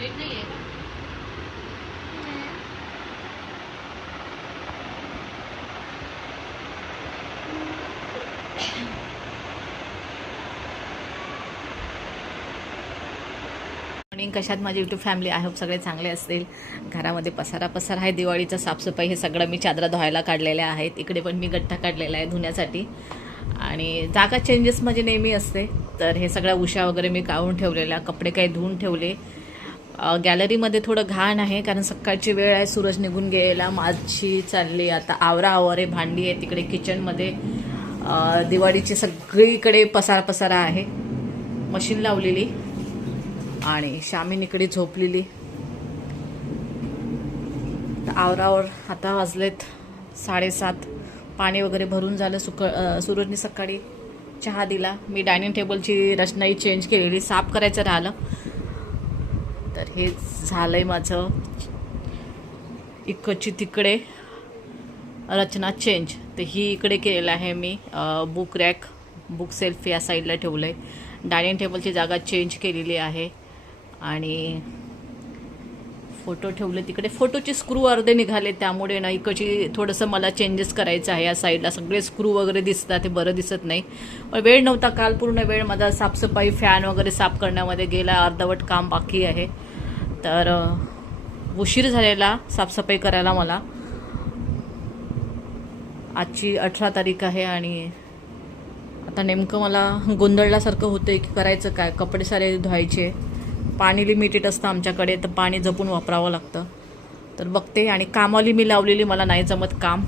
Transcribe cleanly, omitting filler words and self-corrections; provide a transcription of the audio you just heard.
Late नाही आहे का? आणि कशात माझी यूट्यूब फॅमिली आहे सगळे चांगले असतील. घरामध्ये पसारा आहे. दिवाळीचं साफसफाई हे सगळं मी चादरा धुवायला काढलेल्या आहेत. इकडे पण मी गठ्ठा काढलेला आहे धुण्यासाठी. आणि जागा चेंजेस म्हणजे नेहमी असते. तर हे सगळ्या उशा वगैरे मी काढून ठेवलेल्या, कपडे काही धुवून ठेवले. गॅलरीमध्ये थोडं घाण आहे कारण सकाळची वेळ आहे, सूरज निघून गेला. माझी चालली आता आवराआवर आहे. भांडी आहे तिकडे किचनमध्ये. दिवाळीची सगळीकडे पसारा आहे. मशीन लावलेली आणि शामीन इकडे झोपलेली. आवरावर आता वाजलेत 7:30. पाणी वगैरे भरून झालं. सूरजने सकाळी चहा दिला. मी डायनिंग टेबलची रचनाही चेंज केलेली, साफ करायचं राहिलं. तर हे झालंय माझं इकडची तिकडे रचना चेंज. तर ही इकडे केलेलं आहे मी. बुक रॅक, बुक सेल्फ या साईडला ठेवलं आहे. डायनिंग टेबलची जागा चेंज केलेली आहे. आणि फोटो ठेवले तिकडे. फोटोचे स्क्रू अर्धे निघाले त्यामुळे ना इकडची थोडंसं मला चेंजेस करायचं आहे. या साईडला सगळे स्क्रू वगैरे दिसतात, ते बरं दिसत नाही. पण वेळ नव्हता काल. पूर्ण वेळ माझा साफसफाई, फॅन वगैरे साफ करण्यामध्ये गेला. अर्धवट काम बाकी आहे. तर उशीर झालेला साफसफाई करायला मला. आजची 18 तारीख आहे आणि आता नेमकं मला गोंधळल्यासारखं होतंय की करायचं काय. कपडे सारे धुवायचे. पाणी लिमिटेड असतं आमच्याकडे, तर पाणी जपून वापरावं लागतं. तर बघते. आणि कामवाली मी लावलेली, मला नाही जमत काम.